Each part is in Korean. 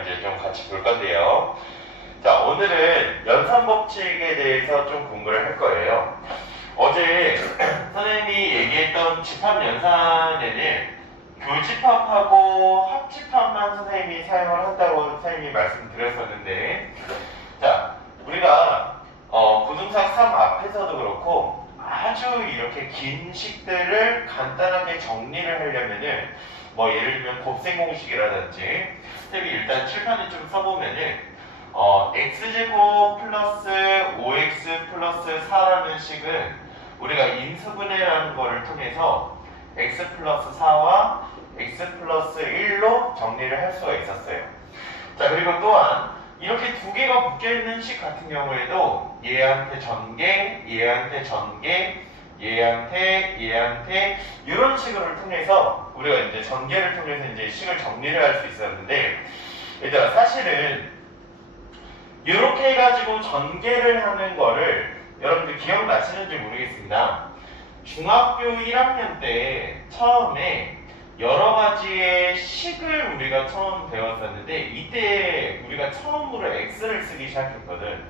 내용을 이제 좀 같이 볼 건데요. 자, 오늘은 연산법칙에 대해서 좀 공부를 할 거예요. 어제 선생님이 얘기했던 집합연산에는 교집합하고 합집합만 선생님이 사용을 한다고 선생님이 말씀드렸었는데, 자, 우리가 고등사 3 앞에서도 그렇고 아주 이렇게 긴 식들을 간단하게 정리를 하려면은 예를 들면 곱셈공식이라든지 선생님이 일단 칠판에 좀 써보면은 x제곱 플러스 5x 플러스 4라는 식은 우리가 인수분해라는 거를 통해서 x 플러스 4와 x 플러스 1로 정리를 할 수가 있었어요. 자, 그리고 또한 이렇게 두 개가 묶여있는 식 같은 경우에도 얘한테 전개, 얘한테 전개, 얘한테 이런 식을 통해서 우리가 이제 전개를 통해서 이제 식을 정리를 할 수 있었는데, 얘들아 사실은 이렇게 해가지고 전개를 하는 거를 여러분들 기억나시는지 모르겠습니다. 중학교 1학년 때 처음에 여러 가지의 식을 우리가 처음 배웠었는데, 이때 우리가 처음으로 x를 쓰기 시작했거든.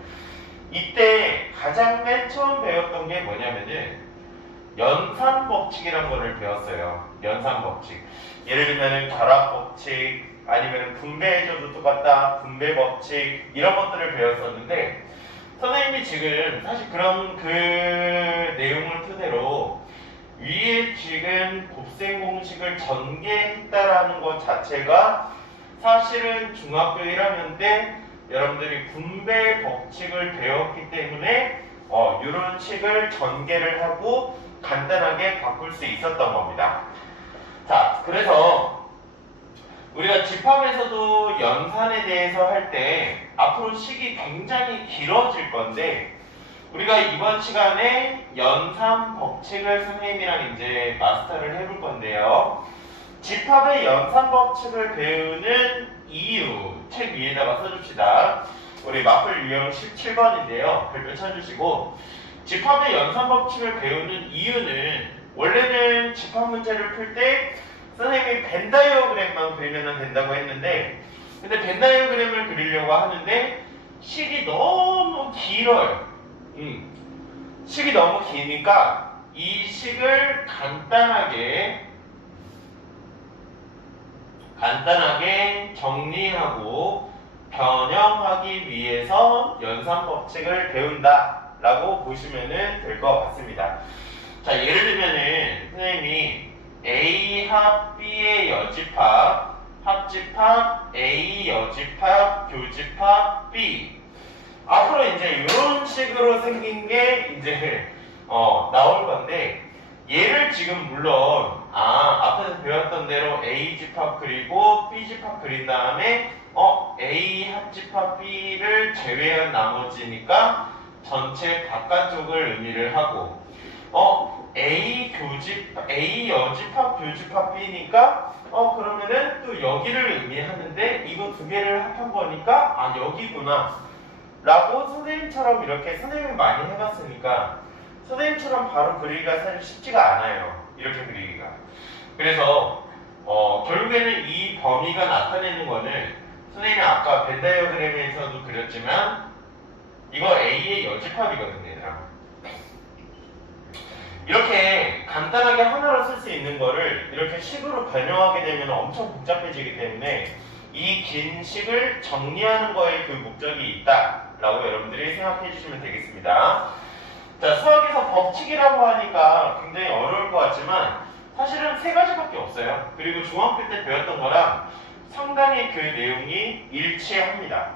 이때 가장 맨 처음 배웠던 게 뭐냐면은 연산법칙이라는 거를 배웠어요. 연산법칙. 예를 들면은 결합법칙, 아니면 분배해줘도 똑같다, 분배법칙, 이런 것들을 배웠었는데, 선생님이 지금 사실 그런 그 내용을 토대로 위에 지금 곱셈공식을 전개했다라는 것 자체가 사실은 중학교 1학년 때 여러분들이 분배 법칙을 배웠기 때문에 이런 식을 전개를 하고 간단하게 바꿀 수 있었던 겁니다. 자, 그래서 우리가 집합에서도 연산에 대해서 할 때 앞으로 식이 굉장히 길어질 건데, 우리가 이번 시간에 연산 법칙을 선생님이랑 이제 마스터를 해볼 건데요. 집합의 연산 법칙을 배우는 이유, 책 위에다가 써줍시다. 우리 마플 유형 17번인데요. 별표 쳐주시고, 집합의 연산 법칙을 배우는 이유는, 원래는 집합 문제를 풀 때 선생님이 벤 다이어그램만 그리면 된다고 했는데, 근데 벤 다이어그램을 그리려고 하는데 식이 너무 길어요. 식이 너무 기니까 이 식을 간단하게 정리하고 변형하기 위해서 연산법칙을 배운다 라고 보시면 될 것 같습니다. 자, 예를 들면은 선생님이 A 합 B의 여집합, 합집합 A 여집합, 교집합 B, 앞으로 이제 이런 식으로 생긴 게 이제 나올 건데, 얘를 지금 물론 앞에서 배웠던 대로 A 집합 그리고 B 집합 그린 다음에 A 합집합 B를 제외한 나머지니까 전체 바깥쪽을 의미를 하고, A 여집합 교집합 B니까 그러면은 또 여기를 의미하는데, 이거 두 개를 합한 거니까 여기구나 라고 선생님처럼 이렇게 선생님이 많이 해봤으니까 선생님처럼 바로 그리기가 사실 쉽지가 않아요. 이렇게 그리기가. 그래서 결국에는 이 범위가 나타내는 거는 선생님이 아까 벤 다이어그램에서도 그렸지만 이거 A의 여집합이거든요. 얘들아. 이렇게 간단하게 하나로 쓸 수 있는 거를 이렇게 식으로 변형하게 되면 엄청 복잡해지기 때문에 이 긴 식을 정리하는 거에 그 목적이 있다 라고 여러분들이 생각해 주시면 되겠습니다. 자, 수학에서 법칙이라고 하니까 굉장히 어려울 것 같지만 사실은 세 가지밖에 없어요. 그리고 중학교 때 배웠던 거랑 상당히 그 내용이 일치합니다.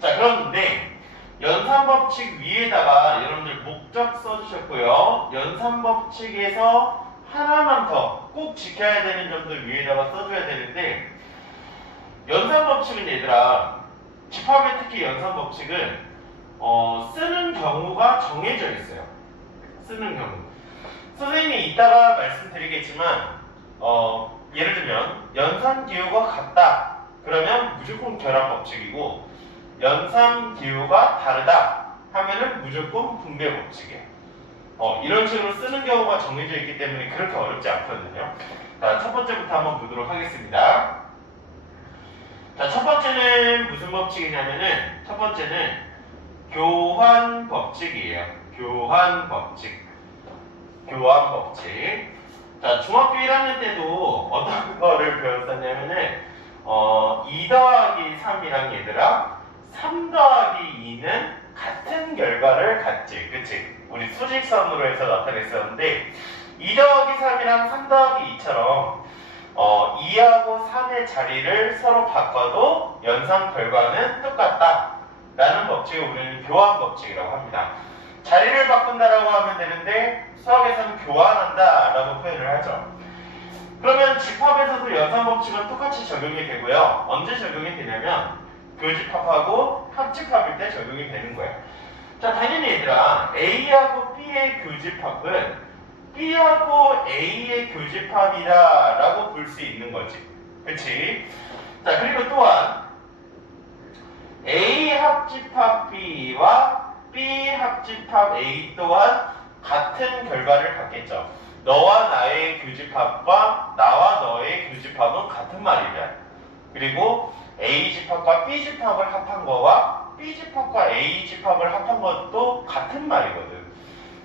자, 그런데 연산법칙 위에다가 여러분들 목적 써주셨고요. 연산법칙에서 하나만 더 꼭 지켜야 되는 점들 위에다가 써줘야 되는데, 연산법칙은 얘들아, 집합의 특히 연산법칙은 쓰는 경우가 정해져 있어요. 쓰는 경우. 선생님이 이따가 말씀드리겠지만 예를 들면 연산기호가 같다 그러면 무조건 결합법칙이고, 연산기호가 다르다 하면은 무조건 분배법칙이에요. 이런 식으로 쓰는 경우가 정해져 있기 때문에 그렇게 어렵지 않거든요. 자, 첫 번째부터 한번 보도록 하겠습니다. 자, 첫 번째는 무슨 법칙이냐면은 첫 번째는 교환 법칙이에요. 교환 법칙. 교환 법칙. 자, 중학교 1학년 때도 어떤 거를 배웠었냐면은 2 더하기 3이랑 얘들아 3 더하기 2는 같은 결과를 갖지. 그치? 우리 수직선으로 해서 나타냈었는데 2 더하기 3이랑 3 더하기 2처럼 2하고 3의 자리를 서로 바꿔도 연산 결과는 똑같다 라는 법칙을 우리는 교환 법칙이라고 합니다. 자리를 바꾼다라고 하면 되는데 수학에서는 교환한다 라고 표현을 하죠. 그러면 집합에서도 연산 법칙은 똑같이 적용이 되고요. 언제 적용이 되냐면 교집합하고 합집합일 때 적용이 되는 거예요. 자, 당연히 얘들아 A하고 B의 교집합은 B하고 A의 교집합이다 라고 볼 수 있는 거지. 그치? 자, 그리고 또한 A 합집합 B와 B 합집합 A 또한 같은 결과를 갖겠죠. 너와 나의 교집합과 나와 너의 교집합은 같은 말이다. 그리고 A 집합과 B 집합을 합한 거와 B 집합과 A 집합을 합한 것도 같은 말이거든.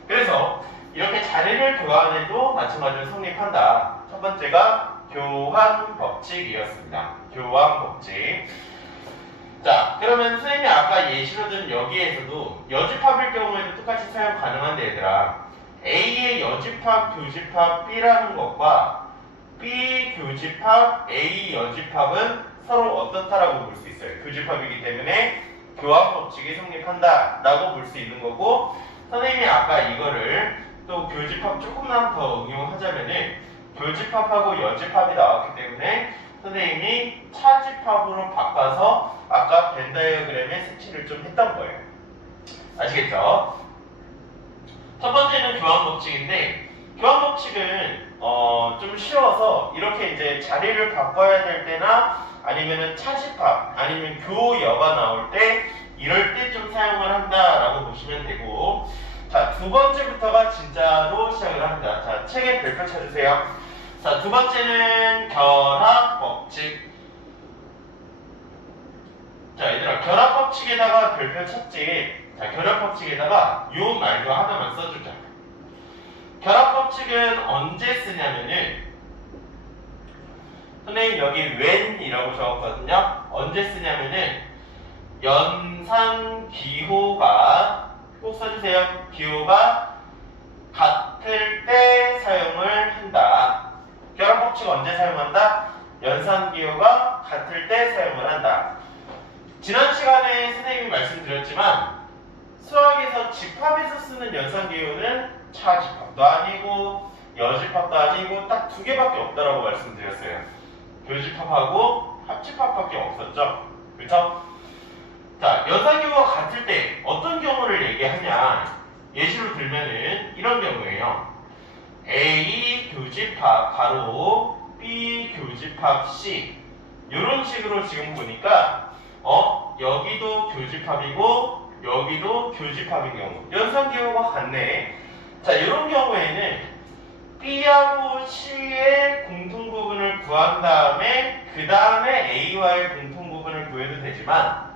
그래서 이렇게 자리를 교환해도 마찬가지로 성립한다. 첫 번째가 교환 법칙이었습니다. 교환 법칙. 자, 그러면 선생님이 아까 예시로 든 여기에서도 여집합일 경우에도 똑같이 사용 가능한데 얘들아 A의 여집합, 교집합 B라는 것과 B 교집합, A 여집합은 서로 어떻다라고 볼 수 있어요. 교집합이기 때문에 교환 법칙이 성립한다 라고 볼 수 있는 거고, 선생님이 아까 이거를 또 교집합 조금만 더 응용하자면은 교집합하고 여집합이 나왔기 때문에 선생님이 차집합으로 바꿔서 아까 벤 다이어그램에 색칠을 좀 했던 거예요. 아시겠죠? 첫 번째는 교환 법칙인데, 교환 법칙은 좀 쉬워서 이렇게 이제 자리를 바꿔야 될 때나 아니면은 차집합 아니면 교여가 나올 때 이럴 때 좀 사용을 한다라고 보시면 되고, 자, 두 번째부터가 진짜로 시작을 합니다. 자, 책에 별표 쳐주세요. 자, 두 번째는 결합 법칙. 자, 얘들아, 결합 법칙에다가 별표 쳤지. 자, 결합 법칙에다가 요 말도 하나만 써주자. 결합 법칙은 언제 쓰냐면은, 선생님 여기 when이라고 적었거든요. 언제 쓰냐면은 연산 기호가, 꼭 써주세요. 기호가 같을 때 사용을 한다. 결합 법칙 언제 사용한다? 연산 기호가 같을 때 사용을 한다. 지난 시간에 선생님이 말씀드렸지만 수학에서 집합에서 쓰는 연산 기호는 차집합도 아니고 여집합도 아니고 딱 두 개밖에 없다라고 말씀드렸어요. 교집합하고 합집합밖에 없었죠. 그렇죠? 자, 연산 기호가 같을 때 어떤 경우를 얘기하냐? 예시로 들면은 이런 경우예요. A 교집합 가로 B 교집합 C, 이런 식으로 지금 보니까 여기도 교집합이고 여기도 교집합인 경우, 연산 기호가 같네. 자, 이런 경우에는 B하고 C의 공통 부분을 구한 다음에 그 다음에 A와의 공통 부분을 구해도 되지만,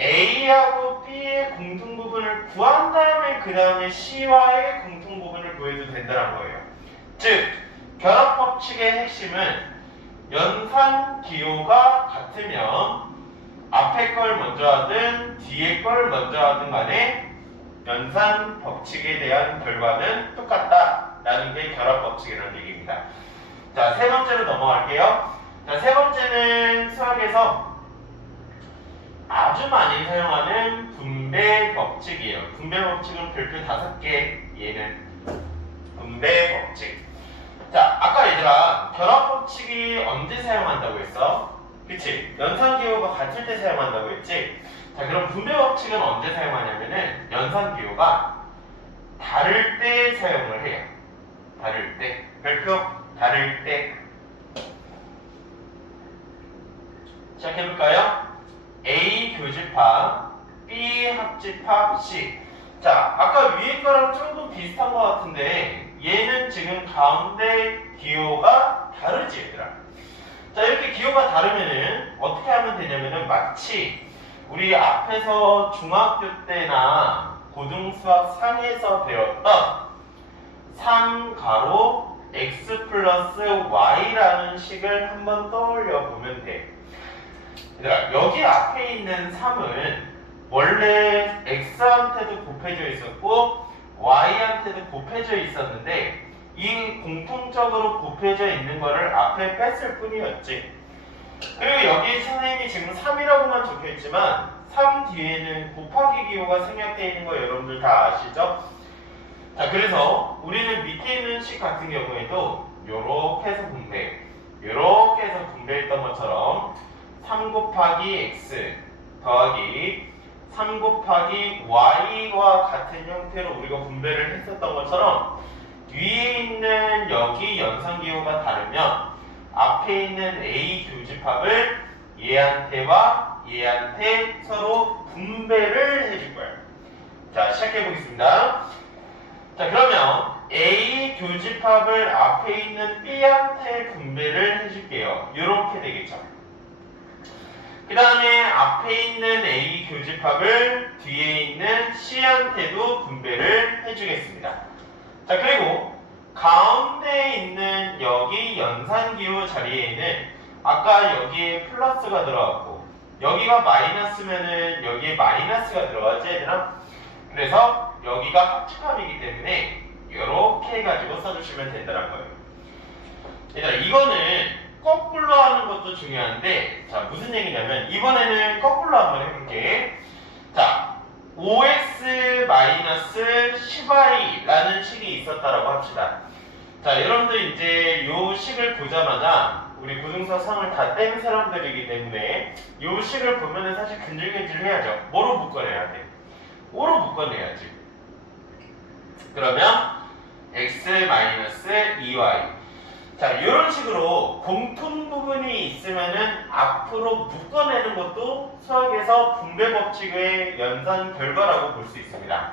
A하고 B의 공통 부분을 구한 다음에 그 다음에 C와의 공통 부분을 구해도 된다는 거예요. 즉, 결합 법칙의 핵심은 연산 기호가 같으면 앞에 걸 먼저 하든 뒤에 걸 먼저 하든 간에 연산 법칙에 대한 결과는 똑같다라는 게 결합 법칙이라는 얘기입니다. 자, 세 번째로 넘어갈게요. 자, 세 번째는 수학에서 아주 많이 사용하는 분배 법칙이에요. 분배 법칙은 별표 5개, 얘는 분배 법칙. 자, 아까 얘들아 결합 법칙이 언제 사용한다고 했어? 그치? 연산 기호가 같을 때 사용한다고 했지? 자, 그럼 분배 법칙은 언제 사용하냐면은 연산 기호가 다를 때 사용을 해요. 다를 때. 별표 다를 때. 시작해볼까요? A 교집합, B 합집합, C. 자, 아까 위에 거랑 조금 비슷한 것 같은데 얘는 지금 가운데 기호가 다르지, 얘들아. 자, 이렇게 기호가 다르면은 어떻게 하면 되냐면은 마치 우리 앞에서 중학교 때나 고등수학 상에서 배웠던 3가로 x 플러스 y라는 식을 한번 떠올려 보면 돼. 얘들아, 여기 앞에 있는 3은 원래 x한테도 곱해져 있었고 y한테도 곱해져 있었는데 이 공통적으로 곱해져 있는 거를 앞에 뺐을 뿐이었지. 그리고 여기 선생님이 지금 3이라고만 적혀있지만 3 뒤에는 곱하기 기호가 생략되어 있는 거 여러분들 다 아시죠? 자, 그래서 우리는 밑에 있는 식 같은 경우에도 요렇게 해서 분배, 요렇게 해서 분배했던 것처럼 3 곱하기 x 더하기 3 곱하기 y와 같은 형태로 우리가 분배를 했었던 것처럼 위에 있는 여기 연산기호가 다르면 앞에 있는 A 교집합을 얘한테와 얘한테 서로 분배를 해줄 거예요. 자, 시작해 보겠습니다. 자, 그러면 A 교집합을 앞에 있는 B한테 분배를 해줄게요. 이렇게 되겠죠. 그 다음에 앞에 있는 A 교집합을 뒤에 있는 C한테도 분배를 해주겠습니다. 자, 그리고 가운데 있는 여기 연산기호 자리에는 아까 여기에 플러스가 들어갔고 여기가 마이너스면은 여기에 마이너스가 들어가지 얘들아? 그래서 여기가 합집합이기 때문에 이렇게 해가지고 써주시면 된다는 거예요. 얘들아, 이거는 거꾸로 하는 것도 중요한데, 자, 무슨 얘기냐면 이번에는 거꾸로 한번 해볼게. 자, 5x-10y라는 식이 있었다라고 합시다. 자, 여러분들 이제 요 식을 보자마자 우리 고등수학 상을 다 뗀 사람들이기 때문에 요 식을 보면은 사실 근질근질 해야죠. 뭐로 묶어내야 돼? 5로 묶어내야지. 그러면 x-2y. 자, 이런 식으로 공통 부분이 있으면은 앞으로 묶어내는 것도 수학에서 분배 법칙의 연산 결과라고 볼 수 있습니다.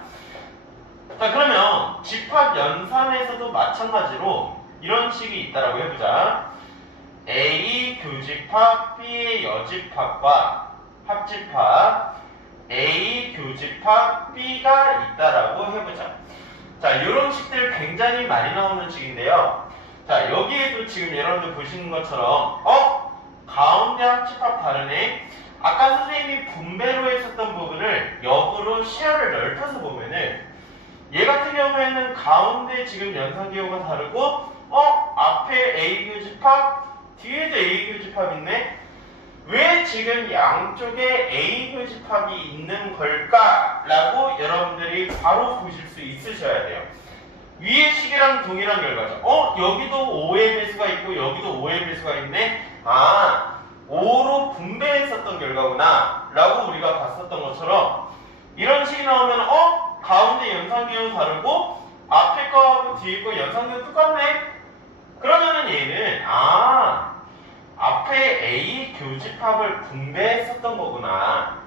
자, 그러면 집합 연산에서도 마찬가지로 이런 식이 있다라고 해보자. A 교집합 B의 여집합과 합집합 A 교집합 B가 있다라고 해보자. 자, 이런 식들 굉장히 많이 나오는 식인데요. 자, 여기에도 지금 여러분들 보시는 것처럼 가운데 합집합 다르네. 아까 선생님이 분배로 했었던 부분을 역으로 시야를 넓혀서 보면은 얘 같은 경우에는 가운데 지금 연산기호가 다르고 앞에 A 교집합 뒤에도 A 교집합 있네. 왜 지금 양쪽에 A 교집합이 있는 걸까? 라고 여러분들이 바로 보실 수 있으셔야 돼요. 위의 식이랑 동일한 결과죠. 여기도 5의 배수가 있고 여기도 5의 배수가 있네. 5로 분배했었던 결과구나 라고 우리가 봤었던 것처럼 이런 식이 나오면 가운데 연산기호 다르고 앞에 거하고 뒤에 거 연산기호 똑같네. 그러면은 얘는 앞에 A 교집합을 분배했었던 거구나.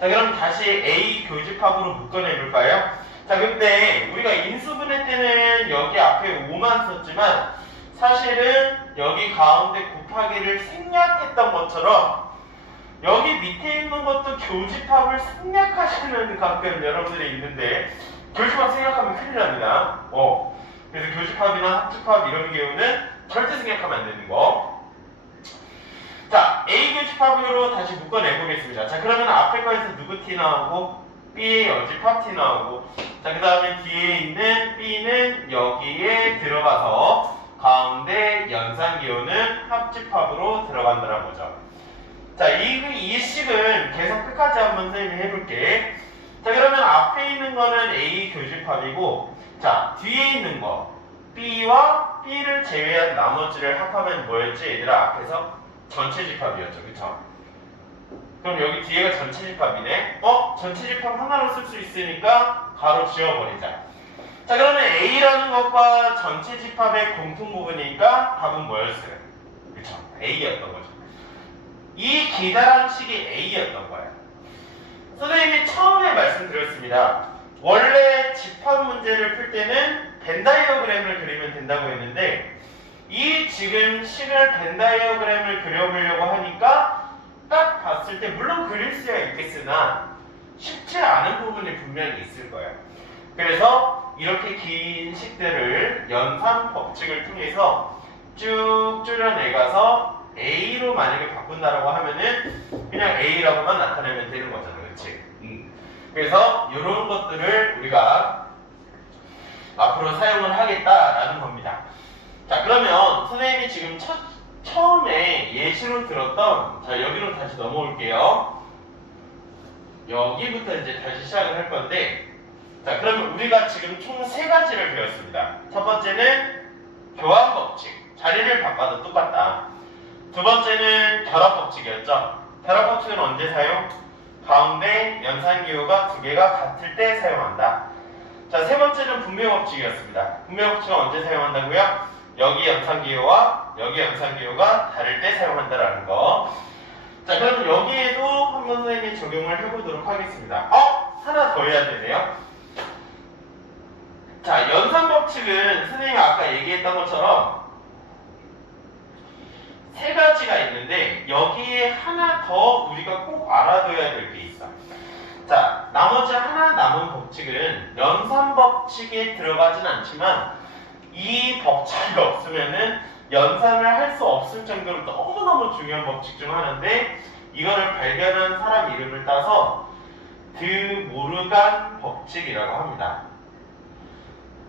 자, 그럼 다시 A 교집합으로 묶어내볼까요? 자, 근데 우리가 인수분해 때는 여기 앞에 5만 썼지만 사실은 여기 가운데 곱하기를 생략했던 것처럼 여기 밑에 있는 것도 교집합을 생략하시는 가끔 여러분들이 있는데 교집합 생략하면 큰일 납니다. 그래서 교집합이나 합집합 이런 경우는 절대 생략하면 안 되는 거. 자, A 교집합으로 다시 묶어내보겠습니다. 자, 그러면 앞에 거에서 누구 T 나오고 B의 여집합 T 나오고, 자, 그 다음에 뒤에 있는 B는 여기에 들어가서 가운데 연산기호는 합집합으로 들어간다는 거죠. 자, 이 식은 계속 끝까지 한번 선생님이 해볼게. 자, 그러면 앞에 있는 거는 A 교집합이고, 자, 뒤에 있는 거 B와 B를 제외한 나머지를 합하면 뭐였지? 얘들아, 앞에서 전체 집합이었죠. 그쵸? 그럼 여기 뒤에가 전체 집합이네. 전체 집합 하나로 쓸 수 있으니까 가로 지워버리자. 자, 그러면 A라는 것과 전체 집합의 공통 부분이니까 답은 뭐였어요? 그쵸? A였던 거죠. 이 기다란 식이 A였던 거예요. 선생님이 처음에 말씀드렸습니다. 원래 집합 문제를 풀 때는 벤 다이어그램을 그리면 된다고 했는데 이 지금 식을 벤 다이어그램을 그려보려고 하니까 딱 봤을 때 물론 그릴 수야 있겠으나 쉽지 않은 부분이 분명히 있을 거예요. 그래서 이렇게 긴 식들을 연산 법칙을 통해서 쭉 줄여내가서 A로 만약에 바꾼다라고 하면은 그냥 A라고만 나타내면 되는 거잖아, 그렇지? 그래서 이런 것들을 우리가 앞으로 사용을 하겠다라는 겁니다. 자, 그러면 선생님이 지금 처음에 예시로 들었던, 자, 여기로 다시 넘어올게요. 여기부터 이제 다시 시작을 할 건데, 자, 그러면 우리가 지금 총 3가지를 배웠습니다. 첫 번째는 교환 법칙, 자리를 바꿔도 똑같다. 두 번째는 결합 법칙이었죠. 결합 법칙은 언제 사용? 가운데 연산기호가 2개가 같을 때 사용한다. 자, 세 번째는 분배 법칙이었습니다. 분배 법칙은 언제 사용한다고요? 여기 연산기호와 여기 연산기호가 다를 때 사용한다라는 거. 자, 그럼 여기에도 한번 선생님이 적용을 해보도록 하겠습니다. 하나 더 해야 되네요. 자, 연산 법칙은 선생님이 아까 얘기했던 것처럼 3가지가 있는데 여기에 하나 더 우리가 꼭 알아둬야 될 게 있어. 자, 나머지 하나 남은 법칙은 연산 법칙에 들어가진 않지만 이 법칙이 없으면은 연산을 할 수 없을 정도로 너무너무 중요한 법칙 중 하나인데 이거를 발견한 사람 이름을 따서 드모르간 법칙이라고 합니다.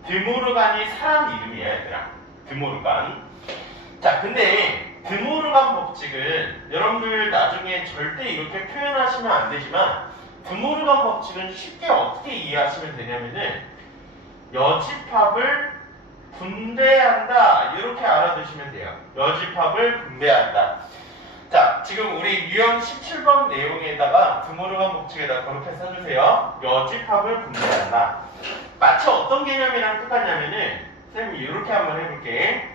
드모르간이 사람 이름이야, 얘들아. 드모르간. 자, 근데 드모르간 법칙은 여러분들 나중에 절대 이렇게 표현하시면 안 되지만 드모르간 법칙은 쉽게 어떻게 이해하시면 되냐면은 여집합을 분배한다, 이렇게 알아두시면 돼요. 여집합을 분배한다. 자, 지금 우리 유형 17번 내용에다가 드모르간 법칙에다 그렇게 써주세요. 여집합을 분배한다. 마치 어떤 개념이랑 똑같냐면은 쌤이 이렇게 한번 해볼게.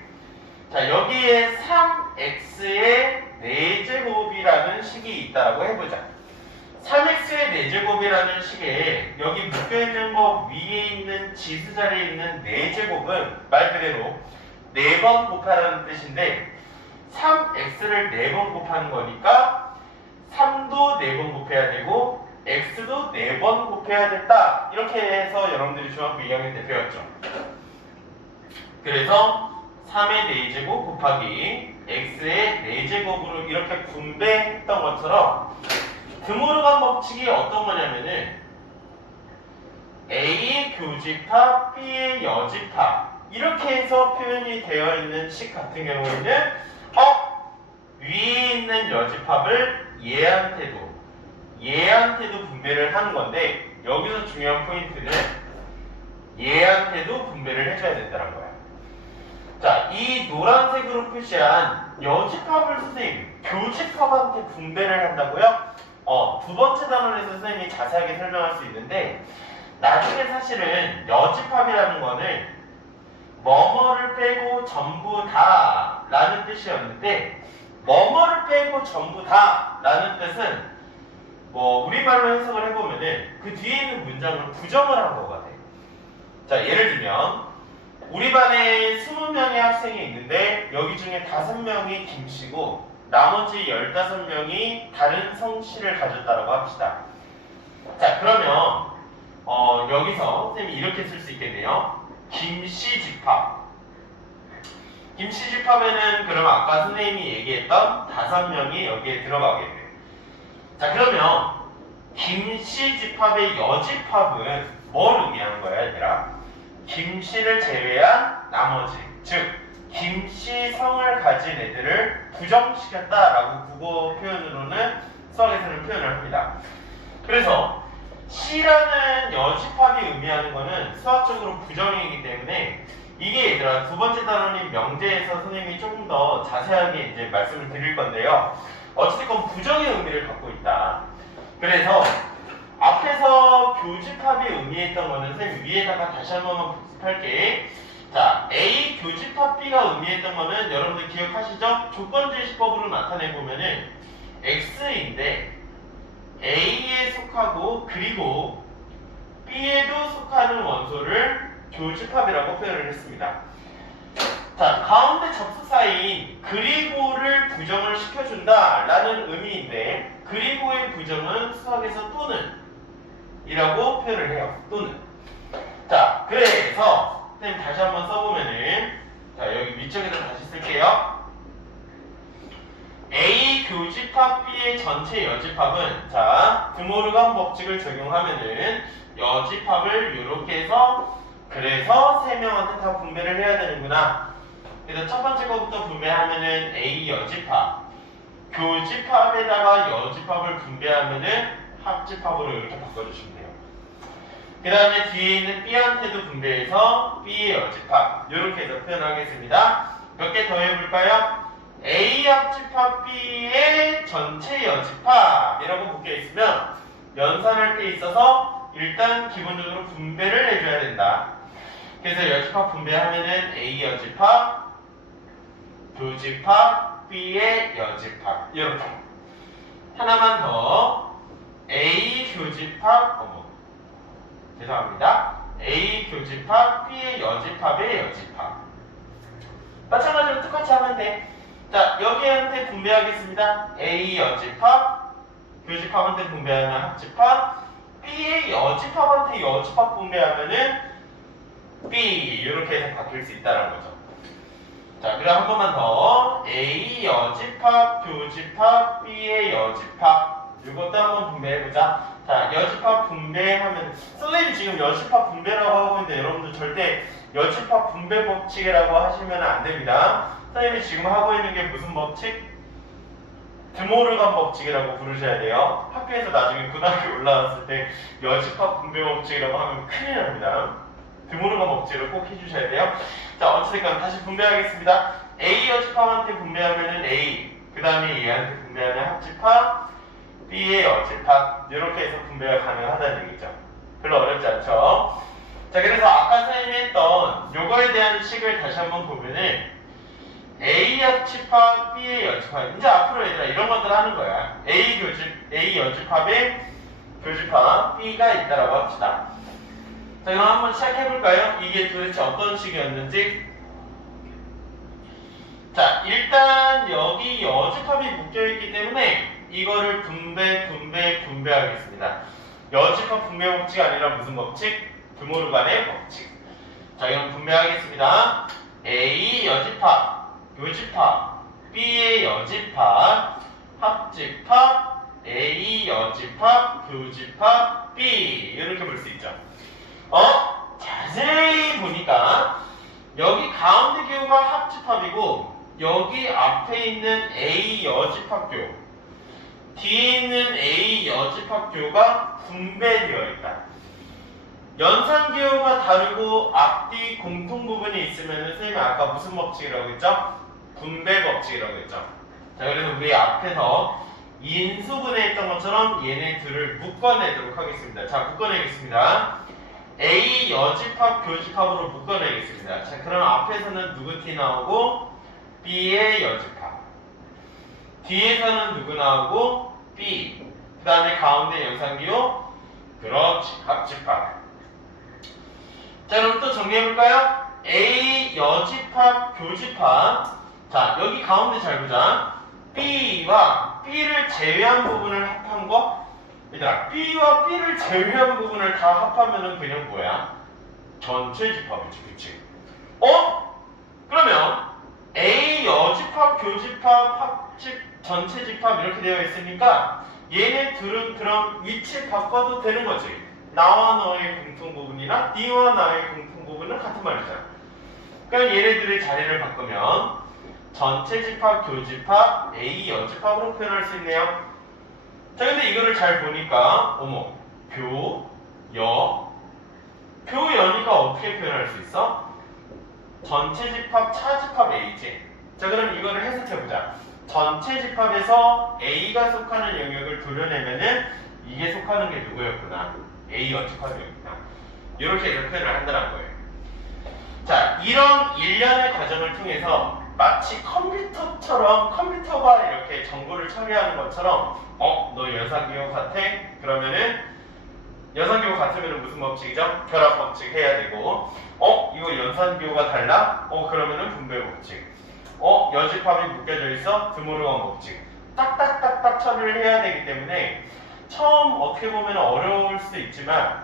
자, 여기에 3x의 4제곱이라는 식이 있다고 해보자. 3x의 4제곱이라는 식에 여기 묶여있는 거 위에 있는 지수 자리에 있는 4제곱은 말 그대로 4번 곱하라는 뜻인데 3x를 4번 곱하는 거니까 3도 4번 곱해야 되고 x도 4번 곱해야 됐다. 이렇게 해서 여러분들이 중학교 2학년 때 배웠죠. 그래서 3의 4제곱 곱하기 x의 4제곱으로 이렇게 분배했던 것처럼 드모르간 법칙이 어떤 거냐면은 A의 교집합, B의 여집합 이렇게 해서 표현이 되어 있는 식 같은 경우에는 위에 있는 여집합을 얘한테도 분배를 하는 건데 여기서 중요한 포인트는 얘한테도 분배를 해줘야 된다는 거야. 자, 이 노란색으로 표시한 여집합을 선생님 교집합한테 분배를 한다고요? 두 번째 단원에서 선생님이 자세하게 설명할 수 있는데 나중에 사실은 여집합이라는 거는 뭐뭐를 빼고 전부 다 라는 뜻이었는데 뭐뭐를 빼고 전부 다 라는 뜻은 뭐 우리말로 해석을 해보면은 그 뒤에 있는 문장을 부정을 한 거가 돼. 자, 예를 들면 우리 반에 20명의 학생이 있는데 여기 중에 5명이 김씨고 나머지 15명이 다른 성씨를 가졌다고 합시다. 자, 그러면 여기서 선생님이 이렇게 쓸 수 있겠네요. 김씨 집합. 김씨 집합에는 그럼 아까 선생님이 얘기했던 5명이 여기에 들어가겠네요. 자, 그러면 김씨 집합의 여집합은 뭘 의미하는 거야, 얘들아? 김씨를 제외한 나머지, 즉 김씨 성을 가진 애들을 부정시켰다라고 국어 표현으로는 수학에서는 표현을 합니다. 그래서 C라는 여집합이 의미하는 거는 수학적으로 부정이기 때문에 이게 얘들아 두 번째 단원인 명제에서 선생님이 조금 더 자세하게 이제 말씀을 드릴 건데요. 어쨌든 부정의 의미를 갖고 있다. 그래서 앞에서 교집합이 의미했던 거는 선생님 위에다가 다시 한 번만 복습할게. 자, A 교집합 B가 의미했던 거는 여러분들 기억하시죠? 조건제시법으로 나타내보면은 X인데 A에 속하고 그리고 B에도 속하는 원소를 교집합이라고 표현을 했습니다. 자, 가운데 접속사인 그리고를 부정을 시켜준다 라는 의미인데, 그리고의 부정은 수학에서 또는 이라고 표현을 해요. 또는. 자, 그래서 선생님 다시 한번 써보면은, 자, 여기 위쪽에다 다시 쓸게요. A 교집합 B의 전체 여집합은, 자, 드모르간 법칙을 적용하면은 여집합을 이렇게 해서, 그래서 세 명한테 다 분배를 해야 되는구나. 그래서 첫 번째 거부터 분배하면은 A 여집합, 교집합에다가 여집합을 분배하면은 합집합으로 이렇게 바꿔주시면 돼요. 그 다음에 뒤에 있는 B한테도 분배해서 B의 여집합 이렇게 해서 표현하겠습니다. 몇 개 더 해볼까요? A 합집합 B의 전체 여집합 이라고 묶여있으면 연산할 때 있어서 일단 기본적으로 분배를 해줘야 된다. 그래서 여집합 분배하면은 A 여집합, 교집합, B의 여집합 이렇게. 하나만 더. A 교집합, 죄송합니다. A 교집합, B의 여집합의 여집합. 마찬가지로 똑같이 하면 돼. 자, 여기한테 분배하겠습니다. A 여집합, 교집합한테 분배하면 합집합, B의 여집합한테 여집합 분배하면은 B 이렇게 해서 바뀔 수 있다는 거죠. 자, 그럼 한 번만 더. A 여집합, 교집합, B의 여집합. 이것도 한번 분배해보자. 자, 여집합 분배하면, 선생님 지금 여집합 분배라고 하고 있는데 여러분들 절대 여집합 분배 법칙이라고 하시면 안 됩니다. 선생님이 지금 하고 있는 게 무슨 법칙? 드모르간 법칙이라고 부르셔야 돼요. 학교에서 나중에 고등학교 올라왔을 때 여집합 분배 법칙이라고 하면 큰일 납니다. 드모르간 법칙을 꼭 해주셔야 돼요. 자, 어찌됐건 다시 분배하겠습니다. A 여집합한테 분배하면은 A, 그 다음에 얘한테 분배하면 합집합, B의 여집합 이렇게 해서 분배가 가능하다는 얘기죠. 별로 어렵지 않죠? 자, 그래서 아까 선생님이 했던 요거에 대한 식을 다시 한번 보면은 A 합집합, B의 여집합. 이제 앞으로 얘들아 이런 것들 하는 거야. A 여집합에 교집합 B가 있다라고 합시다. 자, 그럼 한번 시작해볼까요? 이게 도대체 어떤 식이었는지. 자, 일단 여기 여집합이 묶여있기 때문에 이거를 분배하겠습니다. 여집합 분배 법칙이 아니라 무슨 법칙? 드모르간의 법칙. 자, 그럼 분배하겠습니다. A 여집합, 교집합, B의 여집합, 합집합, A 여집합, 교집합, B 이렇게 볼 수 있죠. 자세히 보니까 여기 가운데 교가 합집합이고 여기 앞에 있는 A 여집합교, 뒤에 있는 A 여집합교가 분배되어 있다. 연산기호가 다르고 앞뒤 공통 부분이 있으면 선생님이 아까 무슨 법칙이라고 했죠? 분배 법칙이라고 했죠. 자, 그래서 우리 앞에서 인수분해했던 것처럼 얘네 둘을 묶어내도록 하겠습니다. 자, 묶어내겠습니다. A 여집합 교집합으로 묶어내겠습니다. 자, 그럼 앞에서는 누구 T 나오고 B의 여집합, 뒤에서는 누구 나오고 B, 그 다음에 가운데 연산기호, 그렇지, 합집합. 자, 그럼 또 정리해볼까요? A 여집합 교집합. 자, 여기 가운데 잘 보자. B와 B를 제외한 부분을 합한 거. 얘들아, B와 B를 제외한 부분을 다 합하면은 그냥 뭐야? 전체 집합이지, 그치? 그러면 A 여집합, 교집합, 합집, 전체 집합 이렇게 되어 있으니까 얘네 둘은 그럼 위치 바꿔도 되는 거지. 나와 너의 공통 부분이나 D와 나의 공통 부분은 같은 말이잖아. 그러니까 얘네들의 자리를 바꾸면 전체 집합, 교집합, A 여집합으로 표현할 수 있네요. 자, 근데 이거를 잘 보니까 교여니까 어떻게 표현할 수 있어? 전체 집합, 차집합 A지. 자, 그럼 이거를 해석해보자. 전체 집합에서 A가 속하는 영역을 도려내면은 이게 속하는 게 누구였구나? A 여집합이었구나. 이렇게 해서 표현을 한다는 거예요. 자, 이런 일련의 과정을 통해서 마치 컴퓨터가 이렇게 정보를 처리하는 것처럼 너 연산기호 같아? 그러면은 연산기호 같으면 무슨 법칙이죠? 결합 법칙 해야 되고, 이거 연산기호가 달라? 그러면은 분배 법칙. 여집합이 묶여져 있어? 드모르간 법칙. 딱딱딱딱 처리를 해야 되기 때문에 처음 어떻게 보면 어려울 수 있지만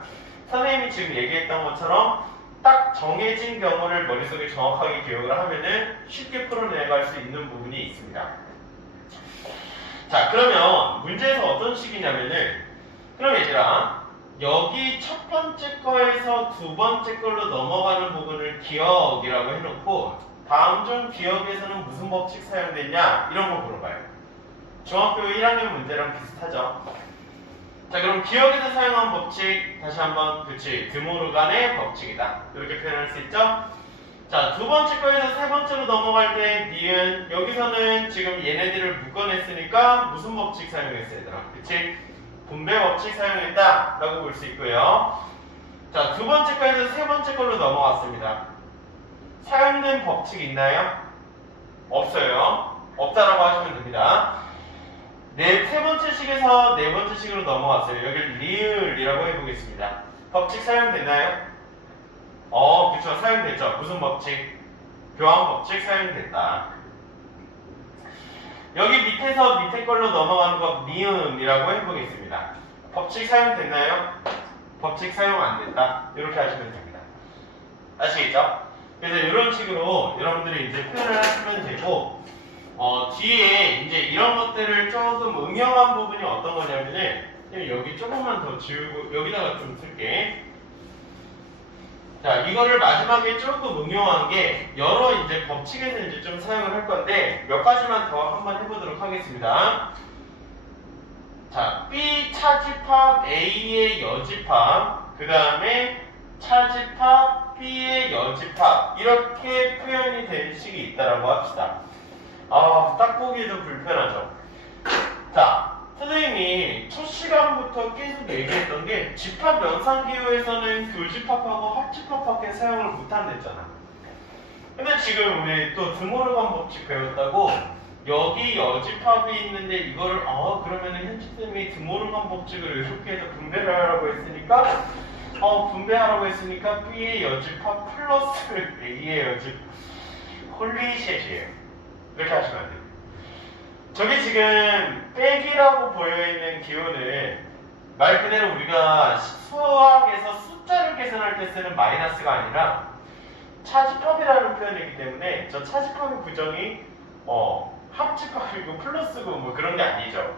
선생님이 지금 얘기했던 것처럼 딱 정해진 경우를 머릿속에 정확하게 기억을 하면은 쉽게 풀어내갈 수 있는 부분이 있습니다. 자, 그러면 문제에서 어떤 식이냐면은, 그럼 얘들아, 여기 첫 번째 거에서 두 번째 걸로 넘어가는 부분을 기억이라고 해놓고 다음 중 기억에서는 무슨 법칙 사용됐냐? 이런 거 물어봐요. 중학교 1학년 문제랑 비슷하죠. 자, 그럼 기억에서 사용한 법칙 다시 한번, 그치, 드모르간의 법칙이다, 이렇게 표현할 수 있죠. 자, 두 번째 거에서 세 번째로 넘어갈 때 니은, 여기서는 지금 얘네들을 묶어냈으니까 무슨 법칙 사용했어 얘들아? 그치? 분배 법칙 사용했다 라고 볼 수 있고요. 자, 두 번째 거에서 세 번째 걸로 넘어왔습니다. 사용된 법칙 있나요? 없어요. 없다라고 하시면 됩니다. 세 번째 식에서 네 번째 식으로 넘어왔어요. 여기를 리을이라고 해보겠습니다. 법칙 사용됐나요? 그쵸, 사용됐죠. 무슨 법칙? 교환 법칙 사용됐다. 여기 밑에서 밑에 걸로 넘어가는 거 미음이라고 해보겠습니다. 법칙 사용됐나요? 법칙 사용 안 됐다. 이렇게 하시면 됩니다. 아시겠죠? 그래서 이런 식으로 여러분들이 이제 표현을 하시면 되고, 뒤에 이제 이런 것들을 조금 응용한 부분이 어떤 거냐면은, 여기 조금만 더 지우고 여기다가 좀 쓸게. 자, 이거를 마지막에 조금 응용한 게 여러 이제 법칙에서 이제 좀 사용을 할 건데 몇 가지만 더 한번 해보도록 하겠습니다. 자, B 차집합 A의 여집합, 그 다음에 차집합 B의 여집합, 이렇게 표현이 된 식이 있다라고 합시다. 딱 보기에도 불편하죠. 자, 선생님이 첫 시간부터 계속 얘기했던 게 집합 연산기호에서는 교집합하고 합집합밖에 사용을 못한댔잖아. 근데 지금 우리 또 드모르간 법칙 배웠다고 여기 여집합이 있는데 이거를 그러면은 현지쌤이 드모르간 법칙을 이렇게 해서 분배를 하라고 했으니까 분배하라고 했으니까 B의 여집합 플러스 A의 여집합, 홀리쉣이에요. 이렇게 하시면 안 돼요. 저게 지금 빼기라고 보여있는 기호는 말 그대로 우리가 수학에서 숫자를 계산할 때 쓰는 마이너스가 아니라 차집합이라는 표현이기 때문에 저 차집합의 구정이 합집합이고 플러스고 뭐 그런 게 아니죠.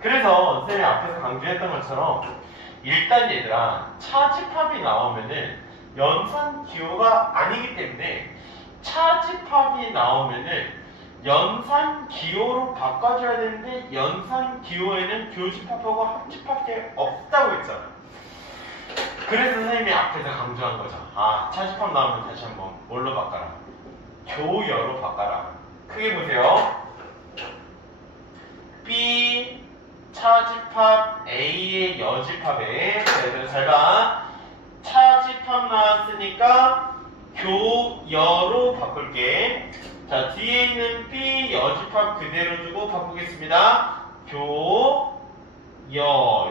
그래서 선생님이 앞에서 강조했던 것처럼 일단 얘들아, 차집합이 나오면은 연산 기호가 아니기 때문에 차집합이 나오면은 연산 기호로 바꿔줘야 되는데 연산 기호에는 교집합하고 합집합이 없다고 했잖아. 그래서 선생님이 앞에서 강조한 거죠. 차집합 나오면 다시 한번 뭘로 바꿔라? 교여로 바꿔라. 크게 보세요. B 차집합 A의 여집합에, 잘 봐. 차집합 나왔으니까 교여로 바꿀게. 자, 뒤에 있는 B 여집합 그대로 두고 바꾸겠습니다. 교여,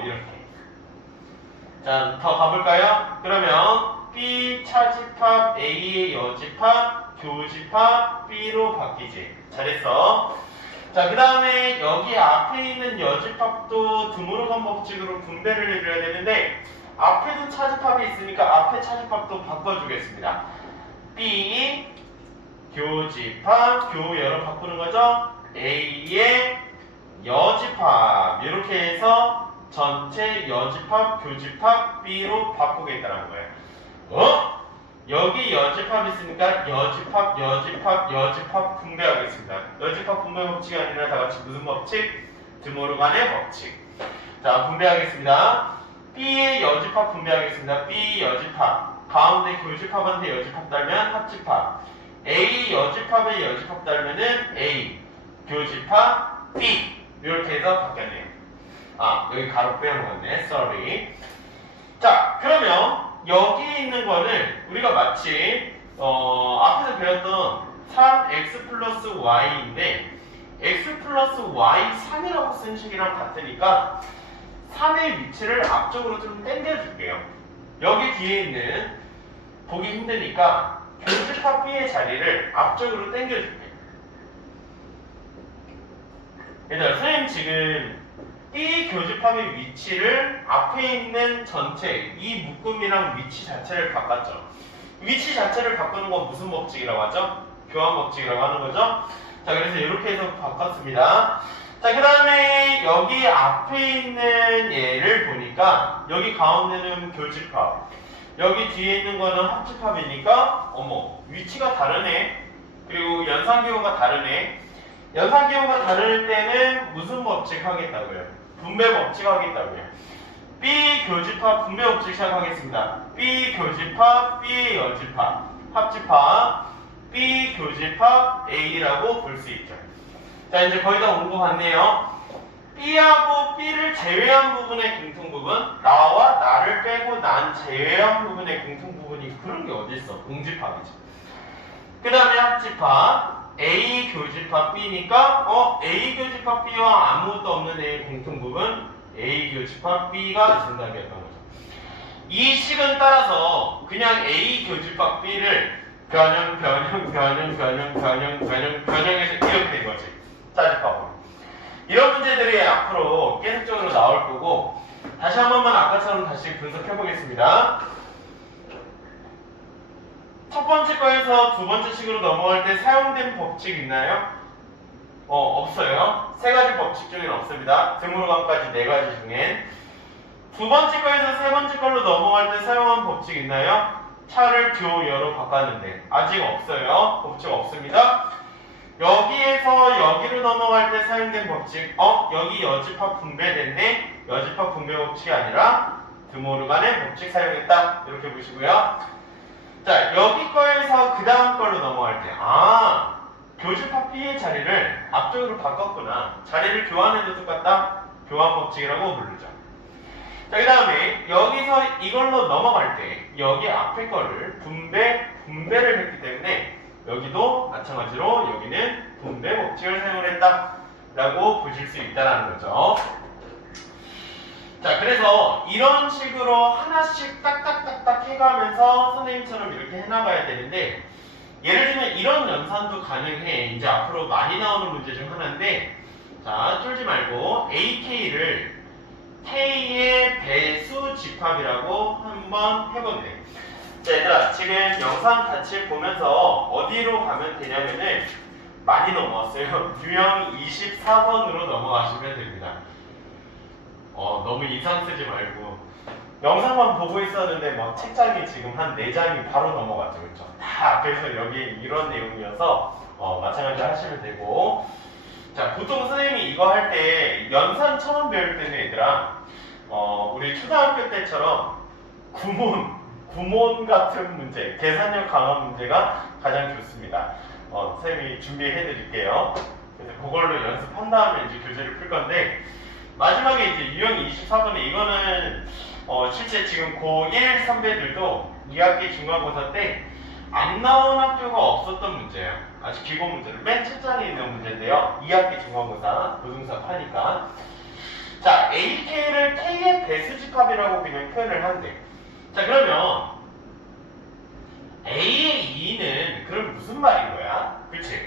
이렇게. 자, 더 가볼까요? 그러면 B 차집합 A의 여집합, 교집합 B로 바뀌지. 잘했어. 자, 그 다음에 여기 앞에 있는 여집합도 드모르간 법칙으로 분배를 해줘야 되는데 앞에도 차집합이 있으니까 앞에 차집합도 바꿔주겠습니다. B 교집합, 교여로 바꾸는 거죠. A의 여집합, 이렇게 해서 전체 여집합, 교집합 B로 바꾸겠다는 거예요. 여기 여집합 있으니까 여집합, 여집합, 여집합 분배하겠습니다. 여집합 분배 법칙이 아니라 다 같이 무슨 법칙? 드모르간의 법칙. 자, 분배하겠습니다. B의 여집합 분배하겠습니다. B 여집합, 가운데 교집합한테 여집합 달면 합집합, A 여집합에 여집합 달면은 A 교집합 B, 이렇게 해서 바뀌었네요. 여기 가로 빼먹었네. sorry. 자, 그러면 여기 있는 거는 우리가 마치 앞에서 배웠던 3x 플러스 y인데 x 플러스 y 3이라고 쓴 식이랑 같으니까 3의 위치를 앞쪽으로 좀 당겨줄게요. 여기 뒤에 있는 보기 힘드니까 교집합 B의 자리를 앞쪽으로 당겨줄게요. 얘들아, 선생님 지금 B 교집합의 위치를 앞에 있는 전체 이 묶음이랑 위치 자체를 바꿨죠. 위치 자체를 바꾸는 건 무슨 법칙이라고 하죠? 교환 법칙이라고 하는 거죠. 자, 그래서 이렇게 해서 바꿨습니다. 자, 그 다음에 여기 앞에 있는 얘를 보니까 여기 가운데는 교집합, 여기 뒤에 있는 거는 합집합이니까 어머, 위치가 다르네. 그리고 연산기호가 다르네. 연산기호가 다를 때는 무슨 법칙 하겠다고요? 분배 법칙 하겠다고요. B 교집합 분배 법칙 시작하겠습니다. B 교집합 B의 여집합 합집합 B 교집합 A라고 볼 수 있죠. 자, 이제 거의 다 온 것 같네요. B하고 B를 제외한 부분의 공통부분, 나와 나를 빼고 난 제외한 부분의 공통부분이 그런 게 어디 있어? 공집합이죠. 그 다음에 합집합 A 교집합 B니까 A 교집합 B와 아무것도 없는 A의 공통부분 A 교집합 B가 정답이었던 거죠. 이 식은 따라서 그냥 A 교집합 B를 변형해서 이렇게 된 거지. 짜집합으로. 이런 문제들이 앞으로 계속적으로 나올 거고, 다시 한 번만 아까처럼 다시 분석해 보겠습니다. 첫 번째 거에서 두 번째 식으로 넘어갈 때 사용된 법칙 있나요? 없어요. 세 가지 법칙 중에는 없습니다. 등으로감까지 네 가지 중엔. 두 번째 거에서 세 번째 걸로 넘어갈 때 사용한 법칙 있나요? 차를 교, 여로 바꿨는데 아직 없어요. 법칙 없습니다. 여기에서 여기로 넘어갈 때 사용된 법칙, 여기 여집합 분배됐네. 여집합 분배 법칙이 아니라 드모르간의 법칙 사용했다. 이렇게 보시고요. 자, 여기 거에서 그 다음 걸로 넘어갈 때, 교집합 B의 자리를 앞쪽으로 바꿨구나. 자리를 교환해도 똑같다. 교환 법칙이라고 부르죠. 자, 그 다음에 여기서 이걸로 넘어갈 때 여기 앞에 거를 분배를 했기 때문에 여기도 마찬가지로 여기는 분배 법칙을 사용을 했다 라고 보실 수 있다는 거죠. 자, 그래서 이런 식으로 하나씩 딱딱딱딱 해가면서 선생님처럼 이렇게 해나가야 되는데, 예를 들면 이런 연산도 가능해. 이제 앞으로 많이 나오는 문제 중 하나인데, 자, 쫄지 말고 AK를 K의 배수 집합이라고 한번 해본대. 자, 얘들아, 지금 영상 같이 보면서 어디로 가면 되냐면은 많이 넘어왔어요. 유형 24번으로 넘어가시면 됩니다. 너무 인상 쓰지 말고 영상만 보고 있었는데 막 책장이 지금 한 4장이 바로 넘어갔죠. 그렇죠? 다 앞에서 여기 이런 내용이어서 마찬가지로 하시면 되고, 자, 보통 선생님이 이거 할 때 연산 처음 배울 때는 얘들아 우리 초등학교 때처럼 구몬 같은 문제, 계산력 강화 문제가 가장 좋습니다. 선생님이 준비해 드릴게요. 그래서 그걸로 연습한 다음에 이제 교재를 풀 건데, 마지막에 이제 유형 24번에 이거는 실제 지금 고1 선배들도 2학기 중간고사 때 안 나온 학교가 없었던 문제예요. 아주 기본 문제를 맨 첫장에 있는 문제인데요. 2학기 중간고사 고등사 파니까. 자, AK를 K의 배수집합이라고 그냥 표현을 한대. 자, 그러면 A의 2는 그럼 무슨 말인 거야? 그치?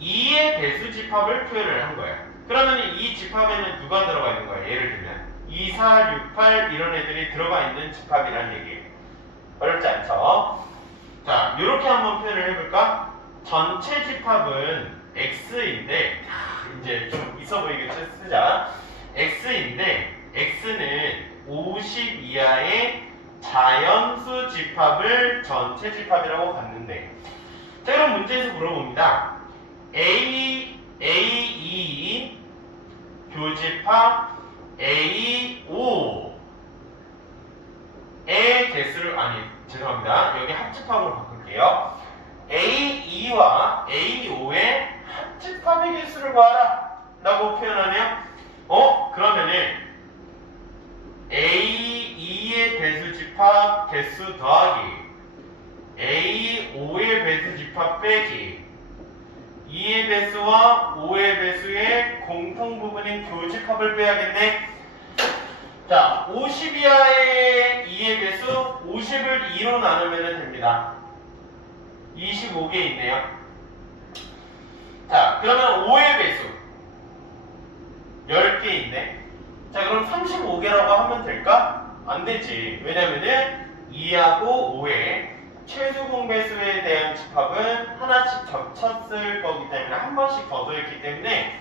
2의 배수집합을 표현을 한 거야. 그러면 이 집합에는 누가 들어가 있는 거야? 예를 들면 2, 4, 6, 8 이런 애들이 들어가 있는 집합이라는 얘기예요. 어렵지 않죠? 자, 이렇게 한번 표현을 해볼까? 전체 집합은 X인데, 이제 좀 있어 보이게 쓰자. X인데 X는 50 이하의 자연수 집합을 전체 집합이라고 갖는데, 자, 그럼 문제에서 물어봅니다. A2 교집합 A5의 개수를, 죄송합니다. 여기 합집합으로 바꿀게요. A2와 A5의 합집합의 개수를 구하라 라고 표현하네요. 그러면은 A2의 배수집합 개수 더하기 A5의 배수집합 빼기 2의 배수와 5의 배수의 공통부분인 교집합을 빼야겠네. 자, 50 이하의 2의 배수, 50을 2로 나누면 됩니다. 25개 있네요. 자, 그러면 5의 배수 10개 있네. 자, 그럼 35개라고 하면 될까? 안 되지. 왜냐면은 2하고 5의 최소 공배수에 대한 집합은 하나씩 겹쳤을 거기 때문에 한 번씩 더더했기 때문에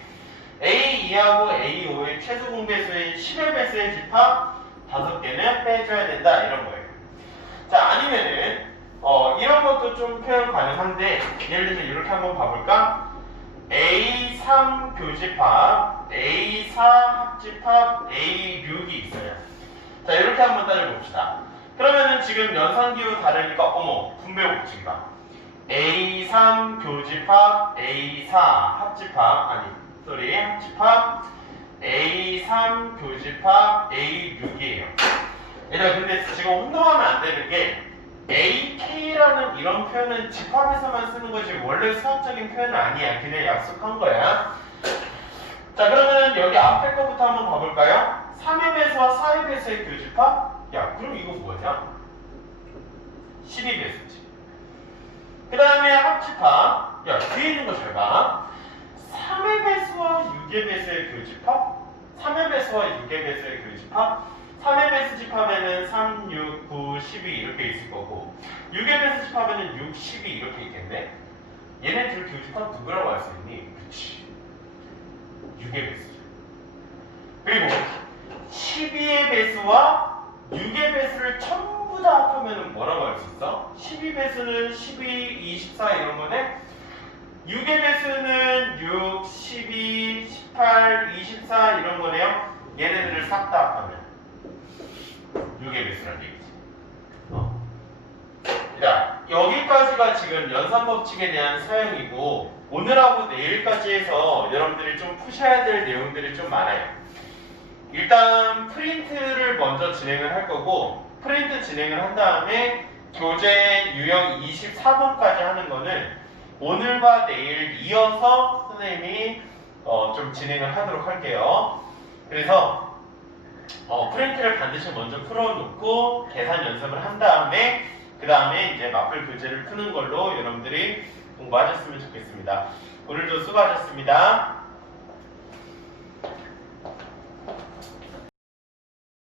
A2하고 A5의 최소 공배수인 10의 배수의 집합 5개는 빼줘야 된다 이런 거예요. 자, 아니면은 이런 것도 좀 표현 가능한데 예를 들면 이렇게 한번 봐볼까? A3 교집합, A4 합집합, A6이 있어요. 자, 이렇게 한번 따져봅시다. 그러면은 지금 연산기호 다르니까 어머 분배 법칙이다. A3 교집합, A4 합집합, 합집합, A3 교집합, A6이에요. 얘들아, 근데 지금 혼동하면 안 되는 게 AK라는 이런 표현은 집합에서만 쓰는 거지 원래 수학적인 표현은 아니야. 그냥 약속한 거야. 자, 그러면 여기 앞에 거부터 한번 봐볼까요? 3의 배수와 4의 배수의 교집합? 야, 그럼 이거 뭐냐? 12배수지. 그 다음에 합집합. 야, 뒤에 있는 거 잘 봐. 3의 배수와 6의 배수의 교집합? 3의 배수와 6의 배수의 교집합? 3의 배수 집합에는 3, 6, 9, 12 이렇게 있을 거고 6의 배수 집합에는 6, 12 이렇게 있겠네? 얘네 둘 교집합 누구라고 할 수 있니? 그치. 6의 배수죠. 그리고 12의 배수와 6의 배수를 전부 다 합하면 뭐라고 할 수 있어? 12배수는 12, 24 이런 거네? 6의 배수는 6, 12, 18, 24 이런 거네요? 얘네들을 싹 다 합하면 6의 배수란 얘기지. 자, 여기까지가 지금 연산법칙에 대한 사용이고 오늘하고 내일까지 해서 여러분들이 좀 푸셔야 될 내용들이 좀 많아요. 일단 프린트를 먼저 진행을 할 거고 프린트 진행을 한 다음에 교재 유형 24번까지 하는 거는 오늘과 내일 이어서 선생님이 좀 진행을 하도록 할게요. 그래서 프린트를 반드시 먼저 풀어놓고 계산 연습을 한 다음에 그 다음에 이제 마플 교재를 푸는 걸로 여러분들이 공부하셨으면 좋겠습니다. 오늘도 수고하셨습니다.